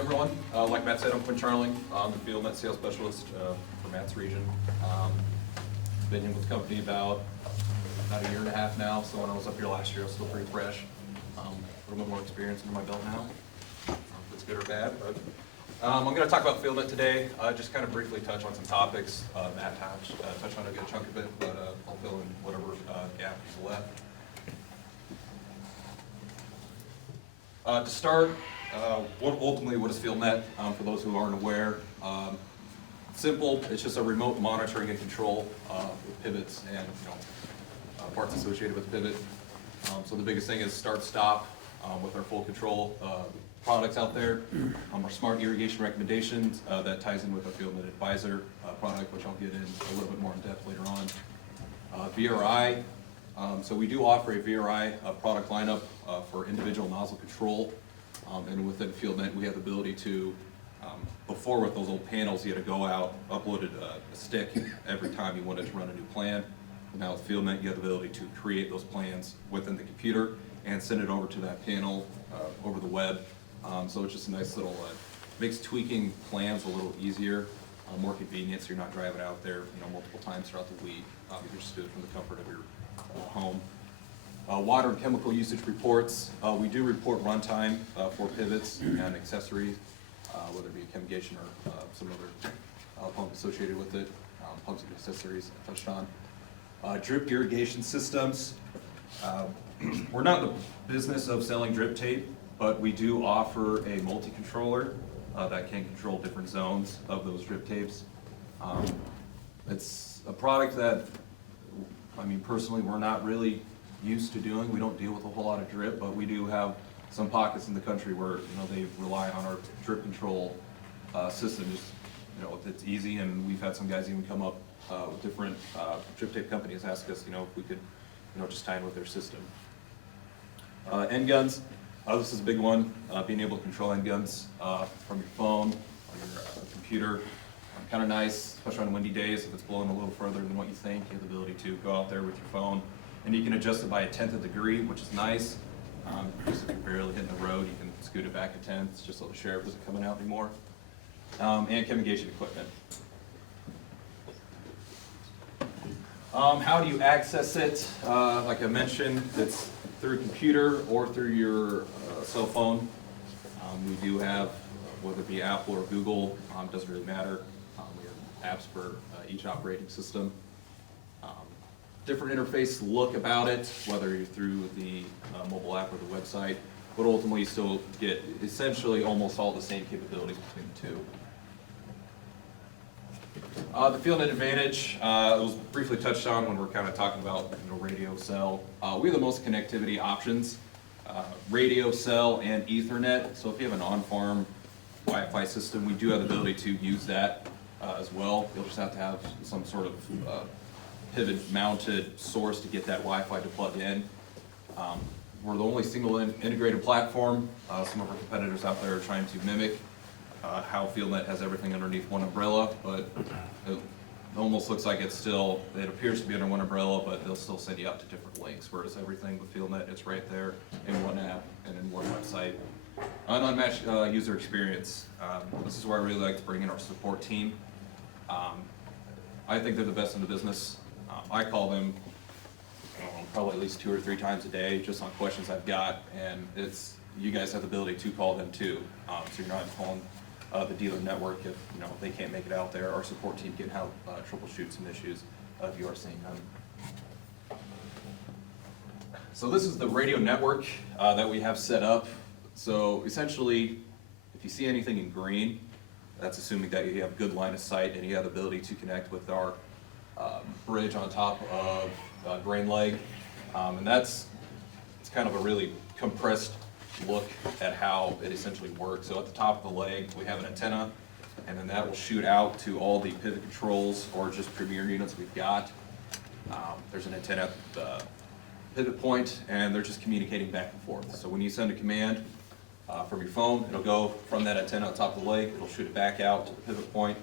everyone. Like Matt said, I'm Quinn Charling. I'm the FieldNET sales specialist for Matt's region. Been in with the company about a year and a half now, so when I was up here last year, I was still pretty fresh. A little bit more experience under my belt now. If it's good or bad, but I'm going to talk about FieldNET today. Just kind of briefly touch on some topics. Matt touched on a good chunk of it, but I'll fill in whatever gap is left. To start, what is FieldNET? For those who aren't aware, simple. It's just a remote monitoring and control with pivots and parts associated with pivot. So the biggest thing is start-stop with our full control products out there. Our smart irrigation recommendations that ties in with our FieldNET Advisor product, which I'll get in a little bit more in depth later on. VRI. So we do offer a VRI product lineup for individual nozzle control, and within FieldNET we have the ability to, before with those old panels you had to go out, uploaded a stick every time you wanted to run a new plan. Now with FieldNET you have the ability to create those plans within the computer and send it over to that panel over the web. So it's just a nice little, makes tweaking plans a little easier, more convenient, so you're not driving out there multiple times throughout the week. You can just do it from the comfort of your home. Water and chemical usage reports. We do report runtime for pivots and accessories, whether it be fumigation or some other pump associated with it. Pumps and accessories I touched on. Drip irrigation systems. We're not in the business of selling drip tape, but we do offer a multi-controller that can control different zones of those drip tapes. It's a product that, personally, we're not really used to doing. We don't deal with a whole lot of drip, but we do have some pockets in the country where they rely on our drip control system. Just, it's easy, and we've had some guys even come up with different drip tape companies ask us, if we could, just tie in with their system. End guns. This is a big one. Being able to control end guns from your phone or your computer. Kind of nice, especially on windy days. If it's blowing a little further than what you think, you have the ability to go out there with your phone, and you can adjust it by 1/10 of a degree, which is nice. Just if you're barely hitting the road, you can scoot it back 1/10, just so the sheriff isn't coming out anymore. And fumigation equipment. How do you access it? Like I mentioned, it's through a computer or through your cell phone. We do have, whether it be Apple or Google, doesn't really matter. We have apps for each operating system. Different interface look about it, whether you're through the mobile app or the website, but ultimately you still get essentially almost all the same capabilities between the two. The FieldNET Advantage, it was briefly touched on when we're kind of talking about radio, cell. We have the most connectivity options, radio, cell, and Ethernet. So if you have an on-farm Wi-Fi system, we do have the ability to use that as well. You'll just have to have some sort of pivot-mounted source to get that Wi-Fi to plug in. We're the only single integrated platform. Some of our competitors out there are trying to mimic how FieldNET has everything underneath one umbrella, but it almost looks like it appears to be under one umbrella, but they'll still send you out to different links, whereas everything with FieldNET, it's right there in one app and in one website. An unmatched user experience. This is where I really like to bring in our support team. I think they're the best in the business. I call them probably at least 2 or 3 times a day just on questions I've got, and you guys have the ability to call them too. So you're not calling the dealer network if they can't make it out there. Our support team can help troubleshoot some issues if you are seeing them. So this is the radio network that we have set up. So essentially, if you see anything in green, that's assuming that you have good line of sight and you have the ability to connect with our bridge on top of grain leg. And it's kind of a really compressed look at how it essentially works. So at the top of the leg, we have an antenna, and then that will shoot out to all the pivot controls or just premier units we've got. There's an antenna at the pivot point, and they're just communicating back and forth. So when you send a command from your phone, it'll go from that antenna on top of the leg, it'll shoot it back out to the pivot point,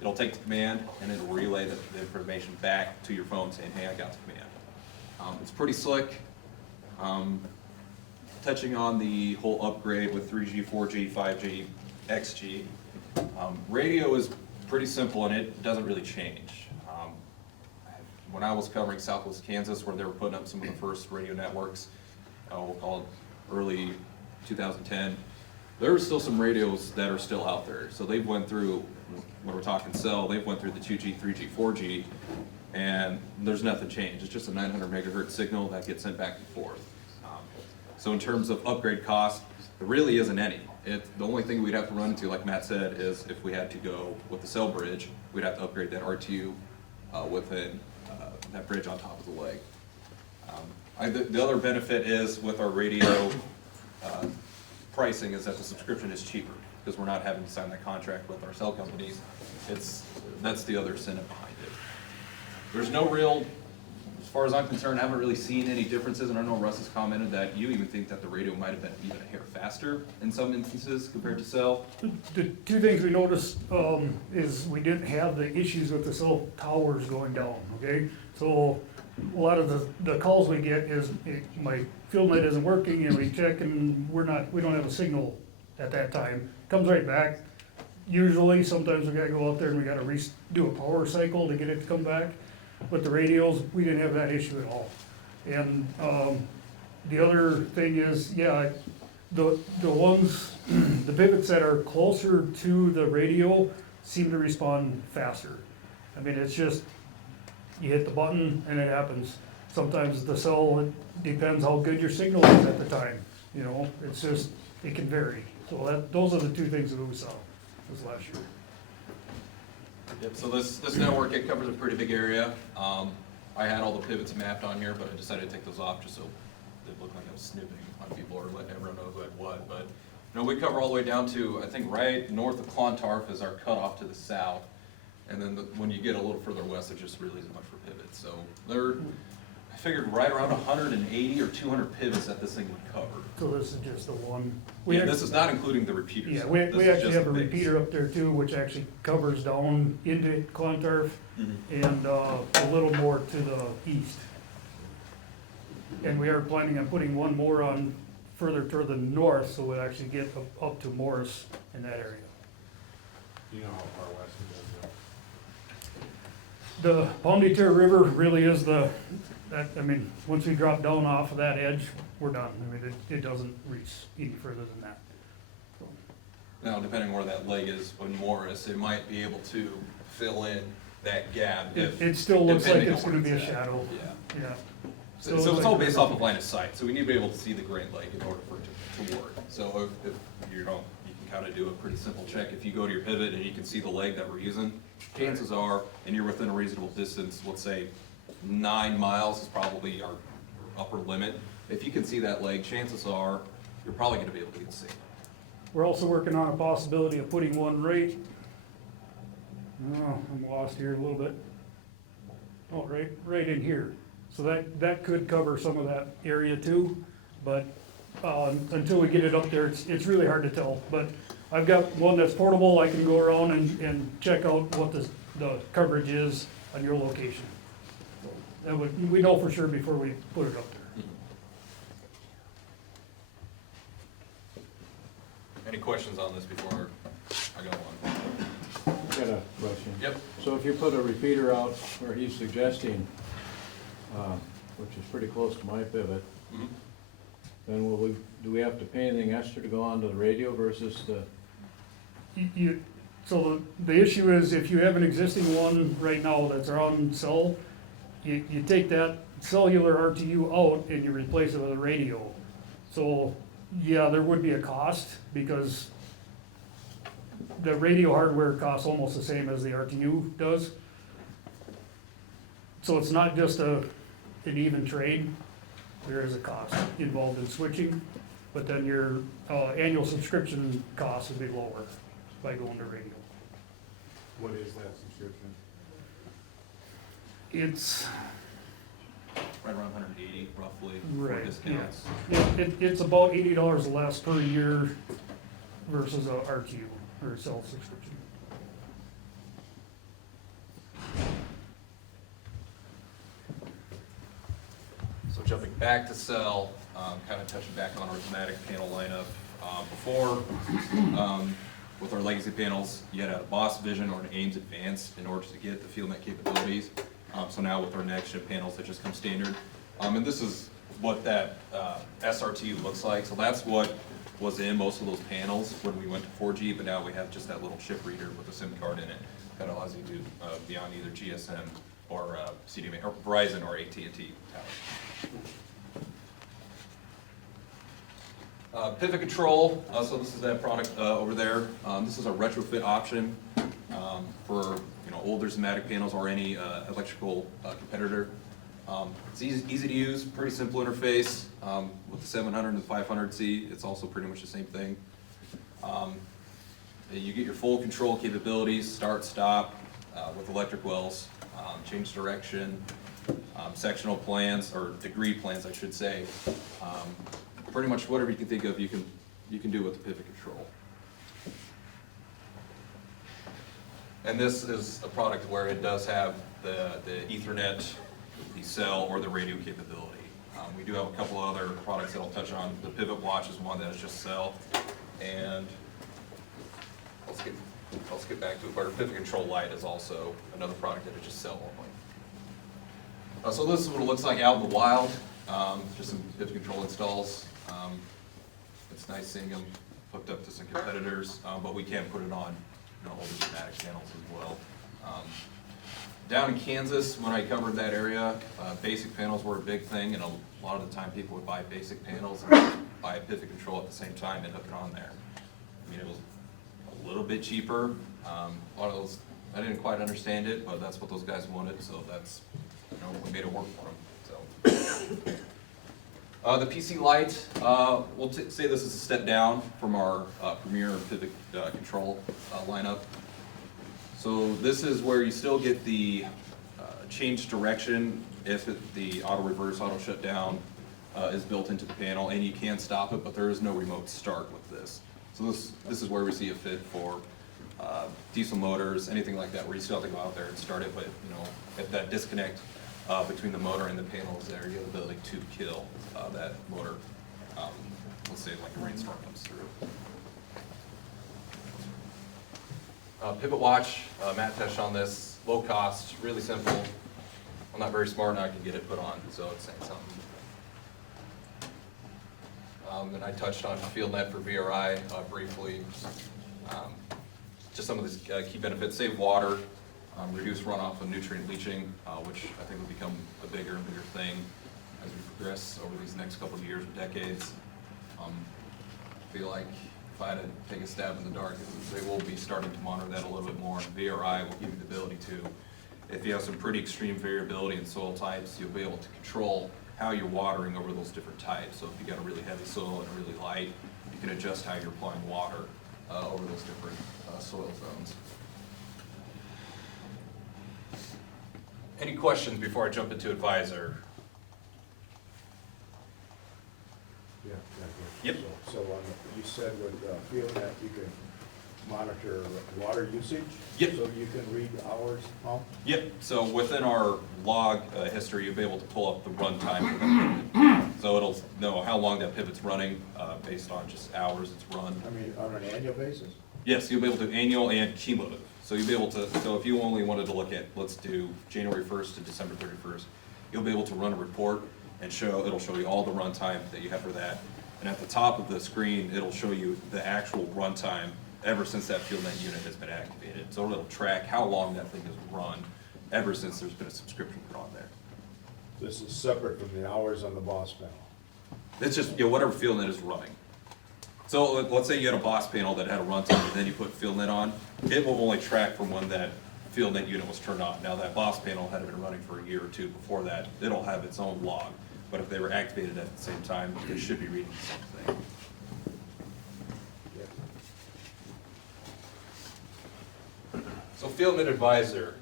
it'll take the command, and it'll relay the information back to your phone saying, hey, I got the command. It's pretty slick. Touching on the whole upgrade with 3G, 4G, 5G, XG. Radio is pretty simple and it doesn't really change. When I was covering Southwest Kansas, where they were putting up some of the first radio networks, we'll call it early 2010, there were still some radios that are still out there. So they've went through, when we're talking cell, they've went through the 2G, 3G, 4G, and there's nothing changed. It's just a 900 megahertz signal that gets sent back and forth. So in terms of upgrade cost, there really isn't any. The only thing we'd have to run into, like Matt said, is if we had to go with the cell bridge, we'd have to upgrade that RTU within that bridge on top of the leg. The other benefit is with our radio pricing is that the subscription is cheaper because we're not having to sign that contract with our cell companies. That's the other incentive behind it. There's no real, as far as I'm concerned, I haven't really seen any differences, and I know Russ has commented that you even think that the radio might have been even a hair faster in some instances compared to cell. The two things we noticed is we didn't have the issues with the cell towers going down, okay? So a lot of the calls we get is my FieldNET isn't working and we check and we don't have a signal at that time. Comes right back. Usually, sometimes we gotta go out there and we gotta do a power cycle to get it to come back. With the radios, we didn't have that issue at all. And the other thing is, yeah, the ones, the pivots that are closer to the radio seem to respond faster. I mean, it's just, you hit the button and it happens. Sometimes the cell, it depends how good your signal is at the time, you know, it's just, it can vary. So those are the two things that we saw this last year. Yep, so this network, it covers a pretty big area. I had all the pivots mapped on here, but I decided to take those off just so it looked like I was snooping on people or letting everyone know who had what. But you know, we cover all the way down to, I think, right north of Clontarf is our cutoff to the south. And then when you get a little further west, there just really isn't much for pivots. So I figured right around 180 or 200 pivots that this thing would cover. So this is just the one. This is not including the repeaters. Yeah, we actually have a repeater up there too, which actually covers down into Clontarf and a little more to the east. And we are planning on putting one more on further to the north, so we'll actually get up to Morris in that area. Do you know how far west it The Pondicherry River really is I mean, once we drop down off of that edge, we're done. I mean, it doesn't reach any further than that. So. Now, depending where that leg is in Morris, it might be able to fill in that gap. It still looks like it's gonna be a shadow. Yeah. Yeah. So it's all based off of line of sight, so we need to be able to see the grain leg in order for it to work. So if you can kind of do a pretty simple check. If you go to your pivot and you can see the leg that we're using, chances are, and you're within a reasonable distance, let's say 9 miles is probably our upper limit. If you can see that leg, chances are you're probably gonna be able to get signal. We're also working on a possibility of putting one right, I'm lost here a little bit. Oh, right in here. So that could cover some of that area too, but until we get it up there, it's really hard to tell. But I've got one that's portable, I can go around and check out what the coverage is on your location. We know for sure before we put it up there. Any questions on this before I go on? I got a question. Yep. So if you put a repeater out where he's suggesting, which is pretty close to my pivot, then do we have to pay anything extra to go onto the radio versus the? So the issue is if you have an existing one right now that's on cell, you take that cellular RTU out and you replace it with a radio. So yeah, there would be a cost because the radio hardware costs almost the same as the RTU does. So it's not just an even trade. There is a cost involved in switching, but then your annual subscription cost would be lower by going to radio. What is that subscription? It's Right around 180 roughly right. for discounts. Yeah. It's about $80 less per year versus a RTU or cell subscription. So jumping back to cell, kind of touching back on our Zimmatic panel lineup. Before, with our legacy panels, you had a Boss Vision or an Ames Advanced in order to get the FieldNET capabilities. So now with our next gen panels, that just come standard. And this is what that SRT looks like. So that's what was in most of those panels when we went to 4G, but now we have just that little chip reader with a SIM card in it that allows you to be on either GSM or CDMA or Verizon or AT&T towers. Pivot control, so this is that product over there. This is a retrofit option for older Zimmatic panels or any electrical competitor. It's easy to use, pretty simple interface. With the 700 and the 500C, it's also pretty much the same thing. You get your full control capabilities, start, stop, with electric wells, change direction, sectional plans, or degree plans, I should say. Pretty much whatever you can think of, you can do with the pivot control. And this is a product where it does have the Ethernet, the cell, or the radio capability. We do have a couple other products that I'll touch on. The Pivot Watch is one that is just cell, and let's get back to it. But our Pivot Control Lite is also another product that is just cell only. So this is what it looks like out in the wild. Just some pivot control installs. It's nice seeing them hooked up to some competitors, but we can put it on older Zimmatic panels as well. Down in Kansas, when I covered that area, basic panels were a big thing, and a lot of the time people would buy basic panels and buy a pivot control at the same time and hook it on there. I mean, it was a little bit cheaper. A lot of those, I didn't quite understand it, but that's what those guys wanted, so that's, we made it work for them. So. The PC Lite, we'll say this is a step down from our Premier Pivot Control lineup. So this is where you still get the change direction if the auto reverse, auto shutdown is built into the panel, and you can stop it, but there is no remote start with this. So this is where we see a fit for diesel motors, anything like that, where you still have to go out there and start it, but if that disconnect between the motor and the panel is there, you have the ability to kill that motor. Let's say like a rainstorm comes through. Pivot Watch, Matt touched on this, low cost, really simple. I'm not very smart and I can get it put on, so it's saying something. And I touched on FieldNET for VRI briefly. Just some of these key benefits: save water, reduce runoff and nutrient leaching, which I think will become a bigger and bigger thing as we progress over these next couple of years or decades. I feel like if I had to take a stab in the dark, they will be starting to monitor that a little bit more. VRI will give you the ability to, if you have some pretty extreme variability in soil types, you'll be able to control how you're watering over those different types. So if you got a really heavy soil and a really light, you can adjust how you're applying water over those different soil zones. Any questions before I jump into Advisor? Yeah. Yep. So you said with FieldNET, you can monitor water usage? Yep. So you can read hours pumped? Yep, so within our log history, you'll be able to pull up the runtime for that pivot. So it'll know how long that pivot's running based on just hours it's run. I mean, on an annual basis? Yes, you'll be able to do annual and cumulative. So you'll be able to, so if you only wanted to look at, let's do January 1st to December 31st, you'll be able to run a report and it'll show you all the runtime that you have for that. And at the top of the screen, it'll show you the actual runtime ever since that FieldNET unit has been activated. So it'll track how long that thing has run ever since there's been a subscription put on there. This is separate from the hours on the boss panel. It's just, whatever FieldNET is running. So let's say you had a boss panel that had a runtime and then you put FieldNET on, it will only track from when that FieldNET unit was turned on. Now that boss panel had been running for a year or two before that, it'll have its own log. But if they were activated at the same time, they should be reading the same thing. So FieldNET Advisor,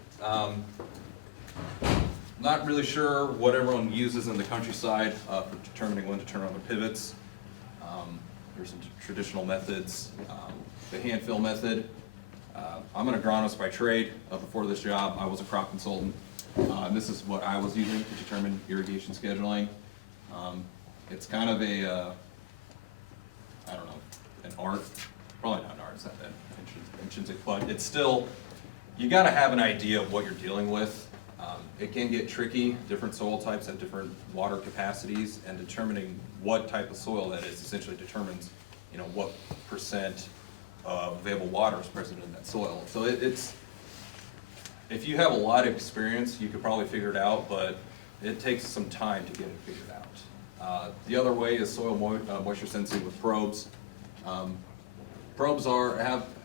not really sure what everyone uses in the countryside for determining when to turn on their pivots. There's some traditional methods. The hand fill method. I'm an agronomist by trade. Before this job, I was a crop consultant. And this is what I was using to determine irrigation scheduling. It's kind of a, I don't know, an art. Probably not an art, it's not that intrinsic, but it's still, you gotta have an idea of what you're dealing with. It can get tricky, different soil types have different water capacities, and determining what type of soil that is essentially determines, you know, what percent of available water is present in that soil. So it's, if you have a lot of experience, you could probably figure it out, but it takes some time to get it figured out. The other way is soil moisture sensing with probes. Probes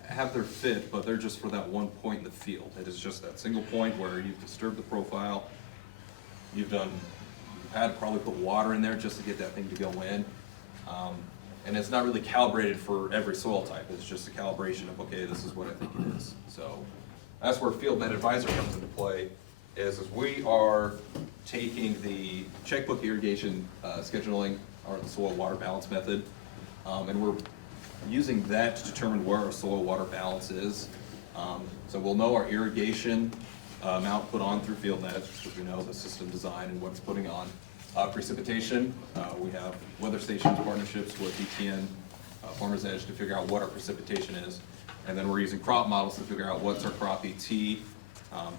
have their fit, but they're just for that one point in the field. It is just that single point where you've disturbed the profile. You've had to probably put water in there just to get that thing to go in. And it's not really calibrated for every soil type. It's just a calibration of, okay, this is what I think it is. So that's where FieldNET Advisor comes into play, is we are taking the checkbook irrigation scheduling, or the soil water balance method, and we're using that to determine where our soil water balance is. So we'll know our irrigation amount put on through FieldNET, because we know the system design and what it's putting on. Precipitation, we have weather stations partnerships with DTN, Farmers Edge to figure out what our precipitation is. And then we're using crop models to figure out what's our crop ET,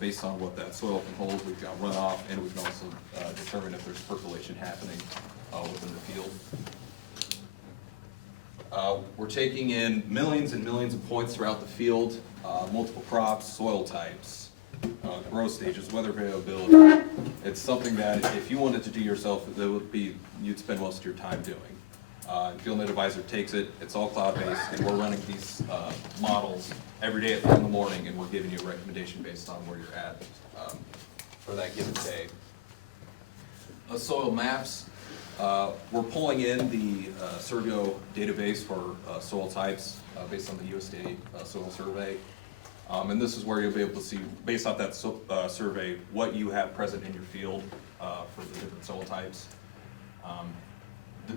based on what that soil can hold. We've got runoff, and we can also determine if there's percolation happening within the field. We're taking in millions and millions of points throughout the field, multiple crops, soil types, growth stages, weather variability. It's something that if you wanted to do yourself, that would be, you'd spend most of your time doing. FieldNET Advisor takes it, it's all cloud-based, and we're running these models every day at 9 in the morning, and we're giving you a recommendation based on where you're at for that given day. Soil maps, we're pulling in the Sergio database for soil types based on the USDA soil survey. And this is where you'll be able to see, based off that survey, what you have present in your field for the different soil types.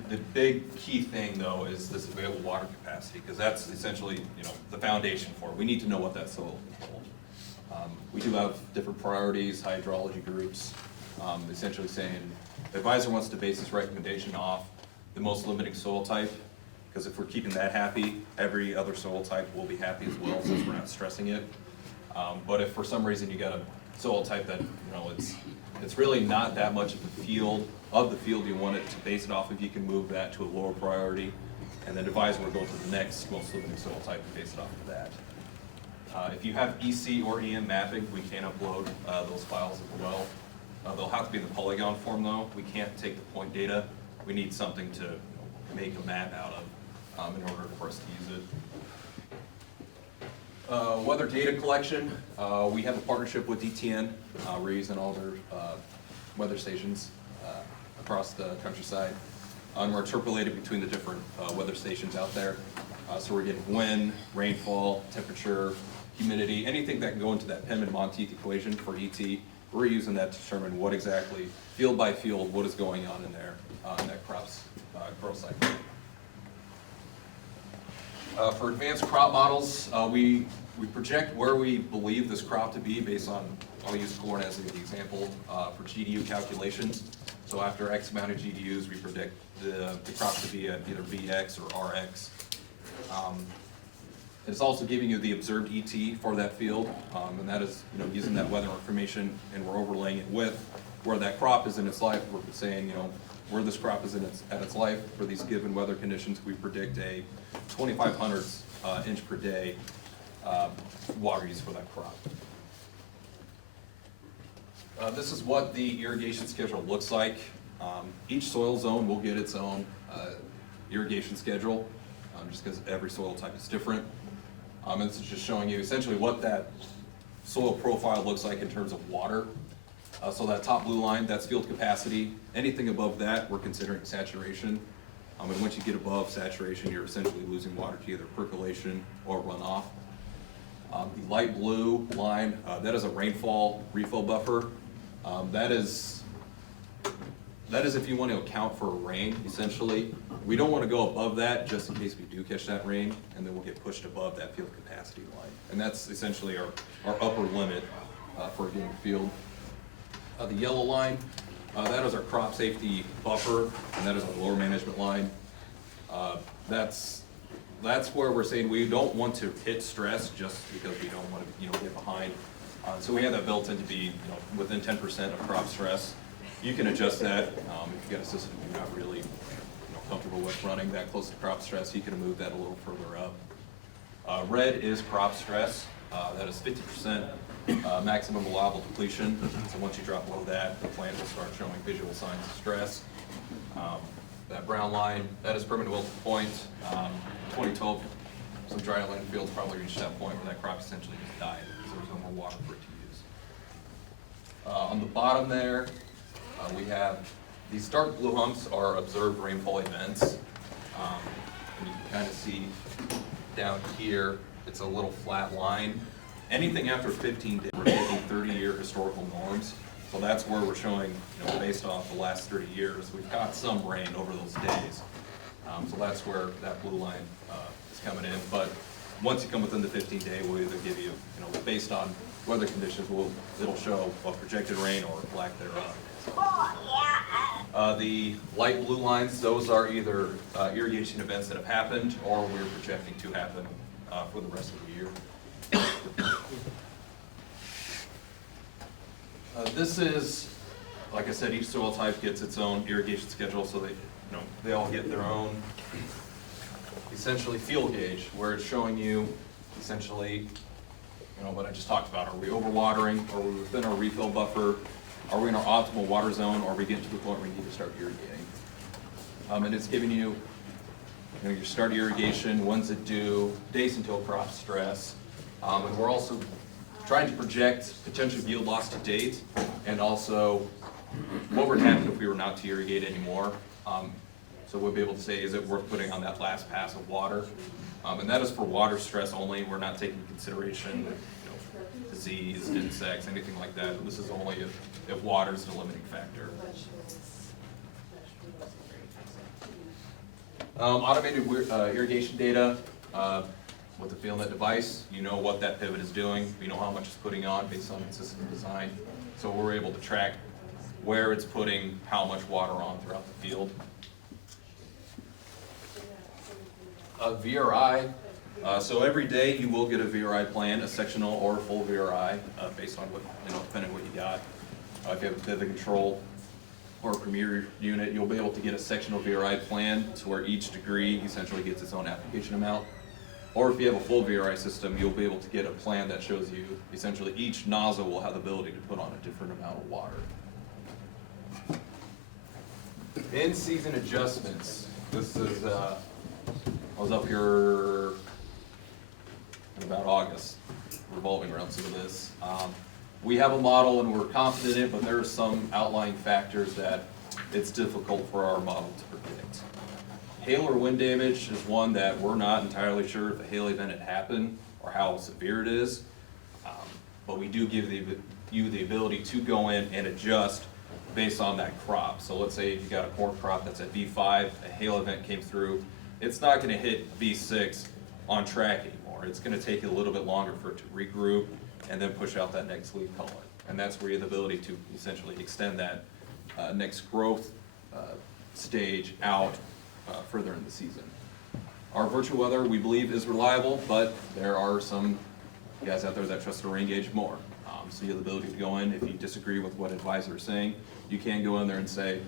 The big key thing, though, is this available water capacity, because that's essentially, you know, the foundation for it. We need to know what that soil can hold. We do have different priorities, hydrology groups, essentially saying the advisor wants to base his recommendation off the most limiting soil type, because if we're keeping that happy, every other soil type will be happy as well, since we're not stressing it. But if for some reason you got a soil type that, you know, it's really not that much of the field you want it to base it off of, you can move that to a lower priority, and then advisor will go to the next most limiting soil type and base it off of that. If you have EC or EM mapping, we can upload those files as well. They'll have to be in the polygon form though. We can't take the point data. We need something to, you know, make a map out of in order for us to use it. Weather data collection, we have a partnership with DTN. We're using all their weather stations across the countryside. And we're interpolated between the different weather stations out there. So we're getting wind, rainfall, temperature, humidity, anything that can go into that Pem and Monteith equation for ET. We're using that to determine what exactly, field by field, what is going on in there in that crop's growth cycle. For advanced crop models, we project where we believe this crop to be based on, I'll use corn as the example, for GDU calculations. So after X amount of GDUs, we predict the crop to be at either VX or RX. It's also giving you the observed ET for that field, and that is, you know, using that weather information, and we're overlaying it with where that crop is in its life. We're saying, you know, where this crop is at its life for these given weather conditions. We predict a 2,500 inch per day water use for that crop. This is what the irrigation schedule looks like. Each soil zone will get its own irrigation schedule, just because every soil type is different. And this is just showing you essentially what that soil profile looks like in terms of water. So that top blue line, that's field capacity. Anything above that, we're considering saturation. And once you get above saturation, you're essentially losing water to either percolation or runoff. The light blue line, that is a rainfall refill buffer. That is if you want to account for rain, essentially. We don't want to go above that just in case we do catch that rain, and then we'll get pushed above that field capacity line. And that's essentially our upper limit for a given field. The yellow line, that is our crop safety buffer, and that is our lower management line. That's that's where we're saying we don't want to hit stress just because we don't want to, get behind. So we have that built in to be, within 10% of crop stress. You can adjust that, if you've got a system you're not really, comfortable with running that close to crop stress, you can move that a little further up. Red is crop stress, that is 50% maximum allowable depletion. So once you drop below that, the plant will start showing visual signs of stress. That brown line, that is permanent wilting point. 2012, some dry land fields probably reached that point where that crop essentially just died because there was no more water for it to use. On the bottom there, we have these dark blue humps are observed rainfall events. And you can kind of see down here, it's a little flat line. Anything after 15 days, we're taking 30-year historical norms. So that's where we're showing, based off the last 30 years, we've got some rain over those days. So that's where that blue line is coming in. But once you come within the 15-day, we'll either give you, based on weather conditions, it'll show a projected rain or lack thereof. The light blue lines, those are either irrigation events that have happened or we're projecting to happen for the rest of the year. This is, like I said, each soil type gets its own irrigation schedule, so they all get their own, essentially, field gauge, where it's showing you, essentially, what I just talked about. Are we overwatering? Are we within our refill buffer? Are we in our optimal water zone? Or are we getting to the point where we need to start irrigating? And it's giving you, your start irrigation, when's it due, days until crop stress. And we're also trying to project potential yield loss to date, and also what would happen if we were not to irrigate anymore. So we'll be able to say, is it worth putting on that last pass of water? And that is for water stress only. We're not taking consideration, disease, insects, anything like that. This is only if water is the limiting factor. Automated irrigation data with the FieldNET device, you know what that pivot is doing, you know how much it's putting on based on its system design. So we're able to track where it's putting how much water on throughout the field. VRI, so every day you will get a VRI plan, a sectional or a full VRI, based on what, depending on what you got. If you have a pivot control or a premier unit, you'll be able to get a sectional VRI plan to where each degree essentially gets its own application amount. Or if you have a full VRI system, you'll be able to get a plan that shows you essentially each nozzle will have the ability to put on a different amount of water. In-season adjustments. This is, I was up here in about August, revolving around some of this. We have a model and we're confident in it, but there are some outlying factors that it's difficult for our model to predict. Hail or wind damage is one that we're not entirely sure if a hail event had happened or how severe it is. But we do give you the ability to go in and adjust based on that crop. So let's say if you got a corn crop that's at V5, a hail event came through, it's not gonna hit V6 on track anymore. It's gonna take a little bit longer for it to regroup and then push out that next leaf color. And that's where you have the ability to essentially extend that next growth stage out further in the season. Our virtual weather, we believe, is reliable, but there are some guys out there that trust the rain gauge more. So you have the ability to go in, if you disagree with what Advisor is saying, you can go in there and say,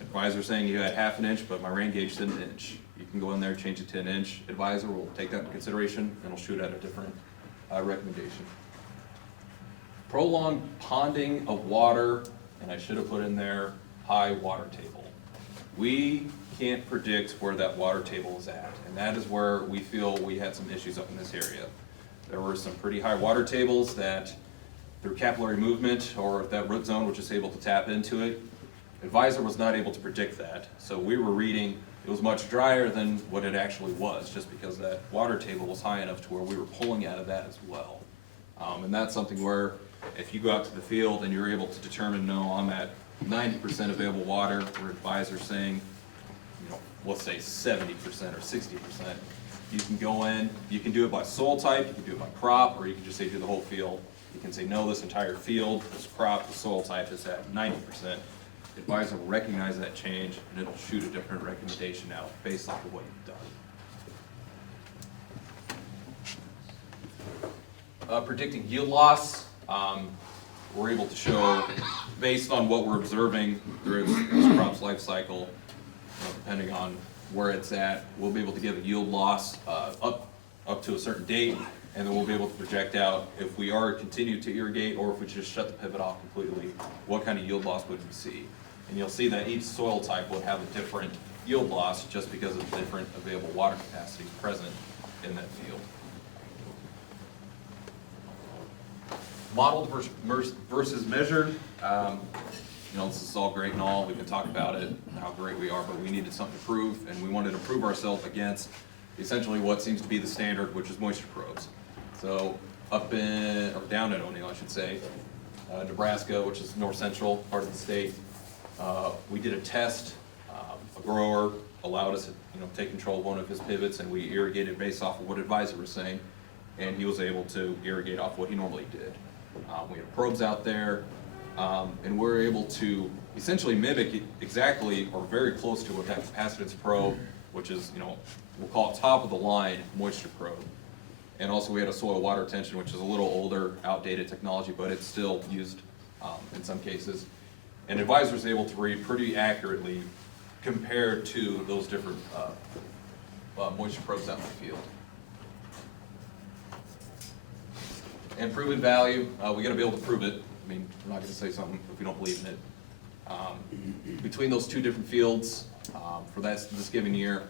Advisor saying you had ½ inch, but my rain gauge said 1 inch. You can go in there, change it to 1 inch. Advisor will take that into consideration and will shoot at a different recommendation. Prolonged ponding of water, and I should have put in there, high water table. We can't predict where that water table is at, and that is where we feel we had some issues up in this area. There were some pretty high water tables that, through capillary movement or if that root zone was just able to tap into it, Advisor was not able to predict that. So we were reading, it was much drier than what it actually was, just because that water table was high enough to where we were pulling out of that as well. And that's something where if you go out to the field and you're able to determine, no, I'm at 90% available water, where Advisor's saying, let's say 70% or 60%, you can go in, you can do it by soil type, you can do it by crop, or you can just say do the whole field. You can say, no, this entire field, this crop, the soil type is at 90%. Advisor will recognize that change and it'll shoot a different recommendation out based off of what you've predicting yield loss. We're able to show, based on what we're observing through this crop's life cycle, depending on where it's at, we'll be able to give a yield loss up to a certain date, and then we'll be able to project out if we are continue to irrigate or if we just shut the pivot off completely, what kind of yield loss would we see. And you'll see that each soil type would have a different yield loss just because of the different available water capacities present in that field. Modeled versus measured. This is all great and all. We can talk about it, how great we are, but we needed something to prove, and we wanted to prove ourselves against essentially what seems to be the standard, which is moisture probes. So up in, or down in O'Neill, I should say, Nebraska, which is north central part of the state, we did a test. A grower allowed us to take control of one of his pivots, and we irrigated based off of what Advisor was saying, and he was able to irrigate off what he normally did. We had probes out there, and we're able to essentially mimic exactly or very close to what that capacitance probe, which is, we'll call it top of the line moisture probe. And also we had a soil water tension, which is a little older, outdated technology, but it's still used in some cases. And Advisor is able to read pretty accurately compared to those different moisture probes out in the field. And proven value, we gotta be able to prove it. I mean, we're not gonna say something if we don't believe in it. Between those two different fields, for this given year,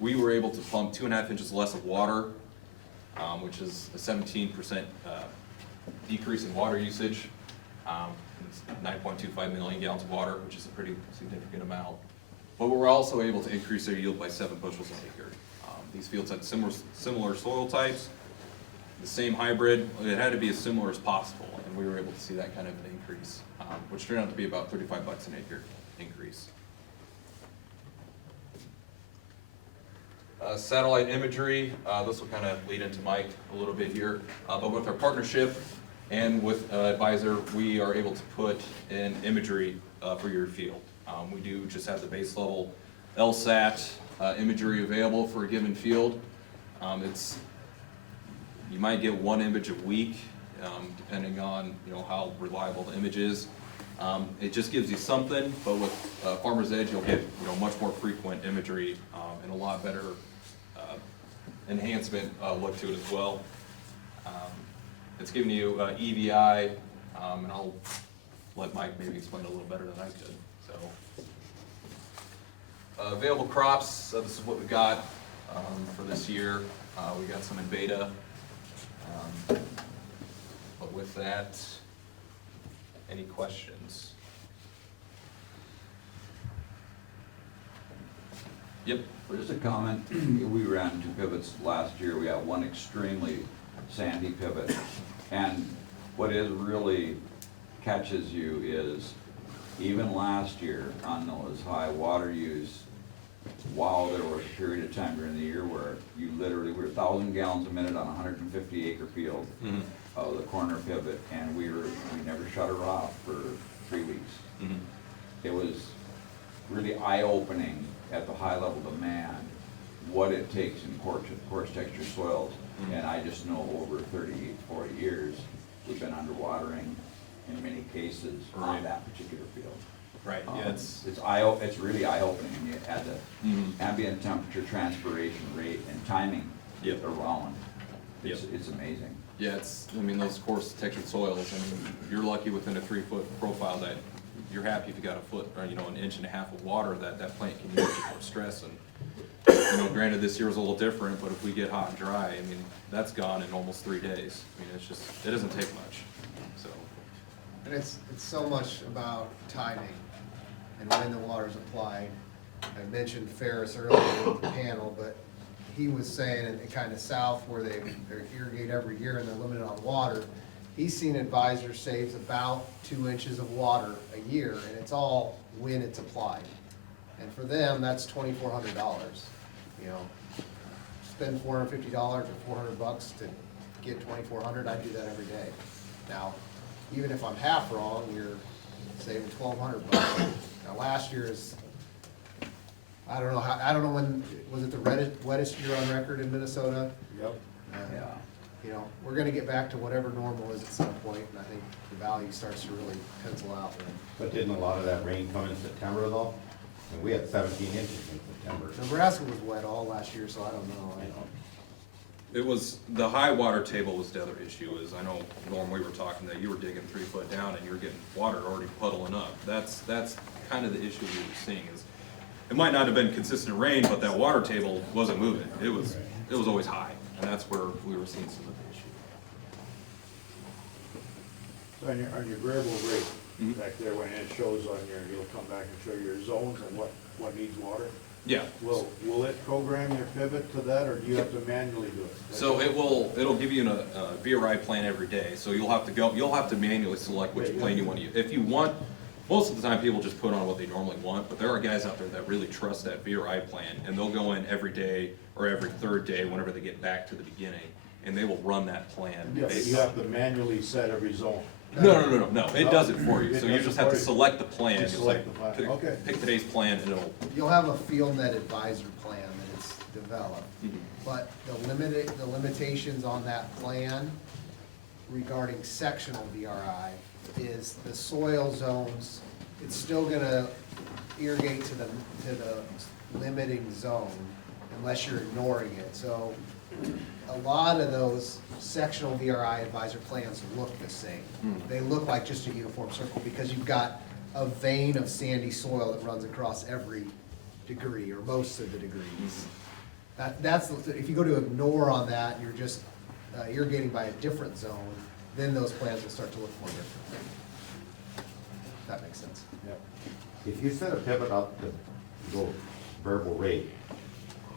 we were able to pump 2.5 inches less of water, which is a 17% decrease in water usage. 9.25 million gallons of water, which is a pretty significant amount. But we were also able to increase their yield by 7 bushels an acre. These fields had similar soil types, the same hybrid. It had to be as similar as possible, and we were able to see that kind of an increase, which turned out to be about $35 an acre increase. Satellite imagery, this will kind of lead into Mike a little bit here, but with our partnership and with Advisor, we are able to put in imagery for your field. We do just have the base level LSAT imagery available for a given field. You might get one image a week, depending on how reliable the image is. It just gives you something, but with Farmer's Edge, you'll get much more frequent imagery and a lot better enhancement look to it as well. It's giving you EVI, and I'll let Mike maybe explain it a little better than I could. So, available crops. This is what we got for this year. We got some in beta, but with that, any questions? Yep. Well, just a comment, we ran 2 pivots last year. We had one extremely sandy pivot, and what it really catches you is even last year on those high water use, while there was a period of time during the year where you literally were 1,000 gallons a minute on a 150 acre field of the corner pivot, and we never shut her off for 3 weeks. It was really eye-opening at the high level demand what it takes in coarse texture soils. And I just know over 30, 40 years, we've been underwatering in many cases on that particular field. Right. Yeah. It's really eye-opening. You add the ambient temperature, transpiration rate, and timing around. It's amazing. Yeah, those coarse textured soils, you're lucky within a 3-foot profile that you're happy if you got a foot or, an 1.5 inches of water that plant can use for stress. And, granted this year was a little different, but if we get hot and dry, that's gone in almost 3 days. It doesn't take much, so. And it's so much about timing and when the water's applied. I mentioned Ferris earlier with the panel, but he was saying in kind of south where they irrigate every year and they're limited on water, he's seen Advisor saves about 2 inches of water a year, and it's all when it's applied. And for them, that's $2,400. Spend $450 or $400 to get $2,400. I do that every day. Now, even if I'm half wrong, you're saving $1,200. Now, last year's, I don't know when was it the wettest year on record in Minnesota? Yep. Yeah. you know, we're gonna get back to whatever normal is at some point, and I think the value starts to really pencil out then. But didn't a lot of that rain come in September though? And we had 17 inches in September. Nebraska was wet all last year, so I don't know. I know. It was, the high water table was the other issue, is I know, Norm, we were talking that you were digging 3 foot down and you were getting water already puddling up. That's kind of the issue we were seeing, is it might not have been consistent rain, but that water table wasn't moving. It was always high, and that's where we were seeing some of the issue. So on your variable rate, Mhm. back there, when it shows on your, you'll come back and show your zones and what needs water? Yeah, Will it program your pivot to that, or do you have to manually do it? so it'll give you a VRI plan every day, so you'll have to manually select which plane you want to use. If you want, most of the time people just put on what they normally want, but there are guys out there that really trust that VRI plan, and they'll go in every day or every third day whenever they get back to the beginning, and they will run that plan. Yeah, based you on- have to manually set every zone. No, it does it for you, It so you does it just have to for you. select the plan. Just It's like, select the plan. pick- Okay. Pick today's plan, and it'll, You'll have a FieldNET Advisor plan that it's developed, but the limitations on that plan regarding sectional VRI is the soil zones, it's still gonna irrigate to the limiting zone unless you're ignoring it, so a lot of those sectional VRI advisor plans look the same. They look like just a uniform circle because you've got a vein of sandy soil that runs across every degree or most of the degrees. If you go to ignore on that, you're just irrigating by a different zone, then those plans will start to look more different. If that makes sense. Yep. If you set a pivot up to go variable rate,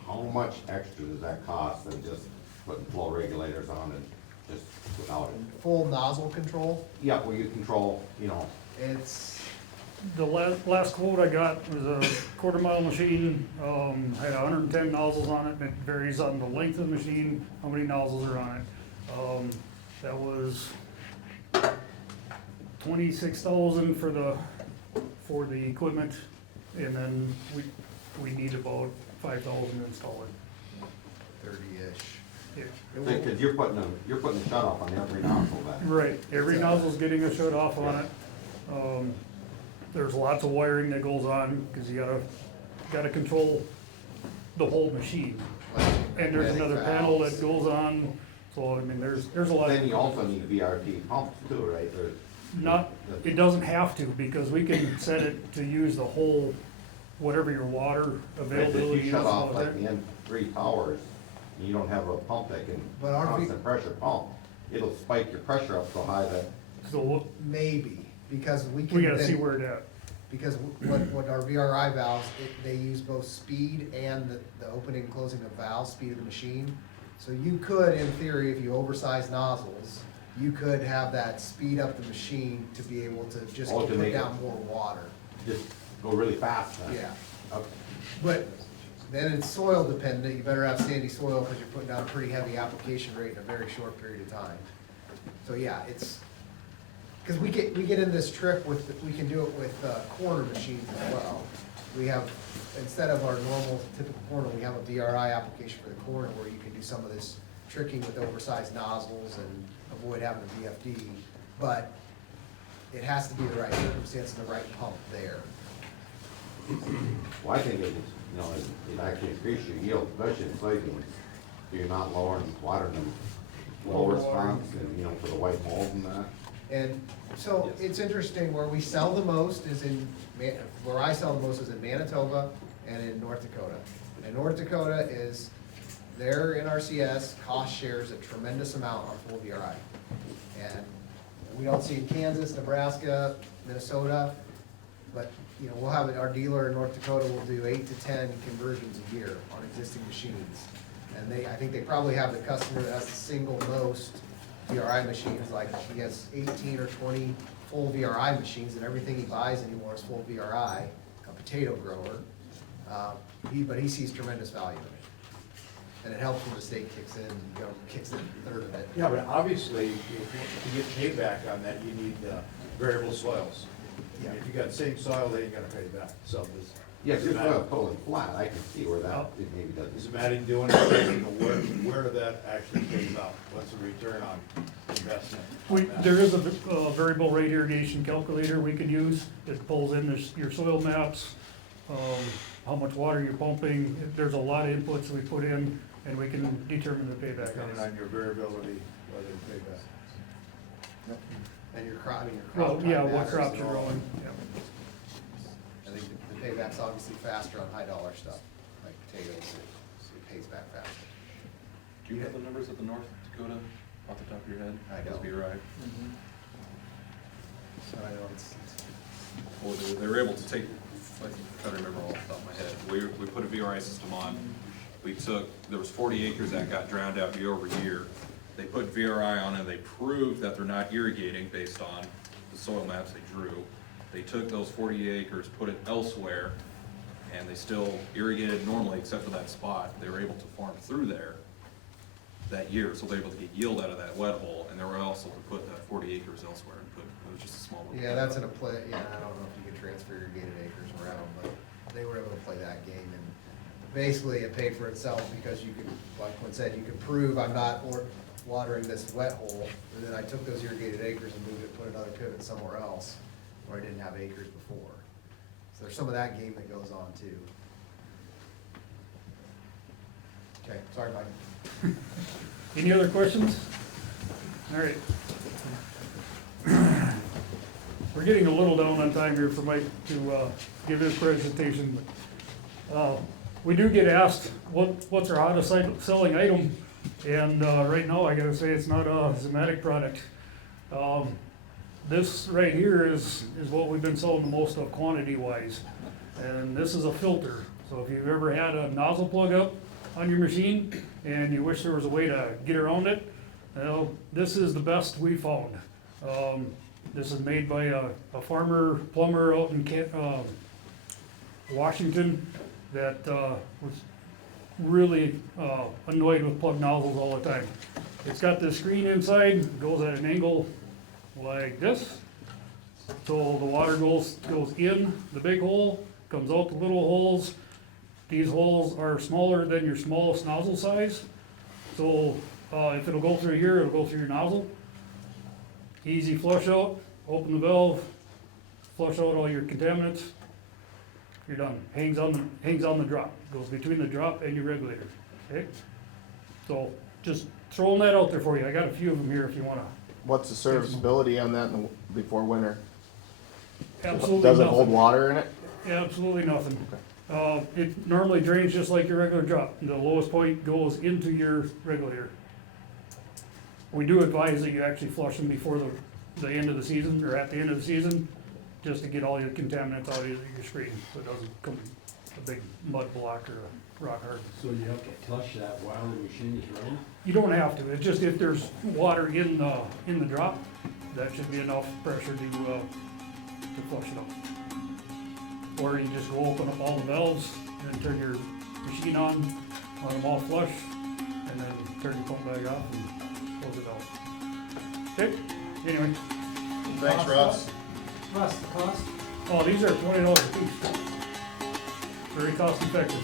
how much extra does that cost than just putting flow regulators on and just without it? Full nozzle control, Yeah, well, you control, you know, it's, The last quote I got was a 1/4 mile machine, had 110 nozzles on it, and it varies on the length of the machine, how many nozzles are on it. That was 26,000 for the equipment, and then we need about 5,000 to install it. 30-ish. Yeah. because you're putting a shut off on every nozzle then. Right, every nozzle's getting a shut off on it. There's lots of wiring that goes on, cause you gotta control the whole machine. And there's another panel that goes on, so I mean, there's a lot. Then you also need a VRT pump too, right? Or It doesn't have to, because we can set it to use the whole, whatever your water If availability you is. shut off out like there. the N3 towers, and you don't have a pump that can, But our constant pressure pump, it'll spike your pressure up so high that, So Maybe, because we can. we gotta then- see where it at. Because what our VRI valves, they use both speed and the opening and closing of valves, speed of the machine. So you could, in theory, if you oversize nozzles, you could have that speed up the machine to be able to just Oh, to put make it- down more water. just go really fast then. Yeah, Okay. but then it's soil dependent, you better have sandy soil because you're putting down a pretty heavy application rate in a very short period of time. So yeah, it's, because we get in this trick with, we can do it with corner machines as well. We have, instead of our normal typical corner, we have a VRI application for the corner where you can do some of this tricking with oversized nozzles and avoid having a VFD. But it has to be the right circumstance and the right pump there. Well, I think it actually increases your yield, especially in soybeans. So you're not lowering, watering them, low response, and, you know, for the white mold and that. And so it's interesting, where we sell the most is where I sell the most is in Manitoba and in North Dakota. And North Dakota is, their NRCS cost shares a tremendous amount on full VRI. And we don't see in Kansas, Nebraska, Minnesota, but, you know, we'll have it, our dealer in North Dakota will do 8 to 10 conversions a year on existing machines. And I think they probably have the customer that has the single most VRI machines, like he has 18 or 20 full VRI machines, and everything he buys anymore is full VRI, a potato grower. But he sees tremendous value in it. And it helps when the state kicks in, the government kicks in a third of it. Yeah, but obviously, to get payback on that, you need variable soils. Yeah. If you got same soil, they ain't gonna pay back. So Yeah, if you're totally flat, I can see where that, it maybe doesn't. Zimmatic doing it, you know, where did that actually pays out? What's the return on investment? on that? There is a variable rate irrigation calculator we could use. It pulls in your soil maps, how much water you're pumping. There's a lot of inputs we put in, and we can determine the payback on Depending it. on your variability, whether it pay back. And your crop, I mean, your Well, crop. yeah, time what matters crops as you're well. growing. I think the payback's obviously faster on high dollar stuff, like potatoes, it pays back faster. Do you have the numbers of the North Dakota off the top of your head? I don't. Be right. So I know it's, Well, they were able to take, I think, I'm trying to remember off the top of my head. We put a VRI system on. There was 40 acres that got drowned out year over year. They put VRI on and they proved that they're not irrigating based on the soil maps they drew. They took those 40 acres, put it elsewhere, and they still irrigated normally except for that spot. They were able to farm through there that year, so they were able to get yield out of that wet hole, and they were also to put that 40 acres elsewhere and put, it was just a small little. yeah, that's in a play, yeah, I don't know if you can transfer irrigated acres around, but they were able to play that game, and basically it paid for itself because you could, like Quinn said, you could prove I'm not watering this wet hole, and then I took those irrigated acres and moved it, put another pivot somewhere else where I didn't have acres before. So there's some of that game that goes on too. Okay, sorry, Mike. Any other questions? All right. We're getting a little down on time here for Mike to give his presentation. We do get asked, what's our hottest selling item? And right now, I gotta say, it's not a Zimmatic product. This right here is what we've been selling the most of quantity-wise. And this is a filter. So if you've ever had a nozzle plug up on your machine and you wish there was a way to get around it, well, this is the best we found. This is made by a farmer plumber out in Washington that was really annoyed with plug nozzles all the time. It's got this screen inside, goes at an angle like this. So the water goes in the big hole, comes out the little holes. These holes are smaller than your smallest nozzle size. So if it'll go through here, it'll go through your nozzle. Easy flush out, open the valve, flush out all your contaminants. You're done. Hangs on the drop. Goes between the drop and your regulator. Okay? So just throwing that out there for you. I got a few of them here if you wanna. What's the serviceability on that before winter? Absolutely Does it nothing. hold water in it? Absolutely nothing. It normally drains just like your regular drop. The lowest point goes into your regulator. We do advise that you actually flush them before the end of the season, or at the end of the season, just to get all your contaminants out of your screen, so it doesn't come a big mud block or a rock hard. So you have to flush that while the machine is running? You don't have to, it's just if there's water in the drop, that should be enough pressure to flush it out. Or you just go open up all the valves, and then turn your machine on, let them all flush, and then turn your pump back off and close it out. Okay, anyway, Thanks, Russ. Russ, the cost? oh, these are $20 a piece. Very cost effective.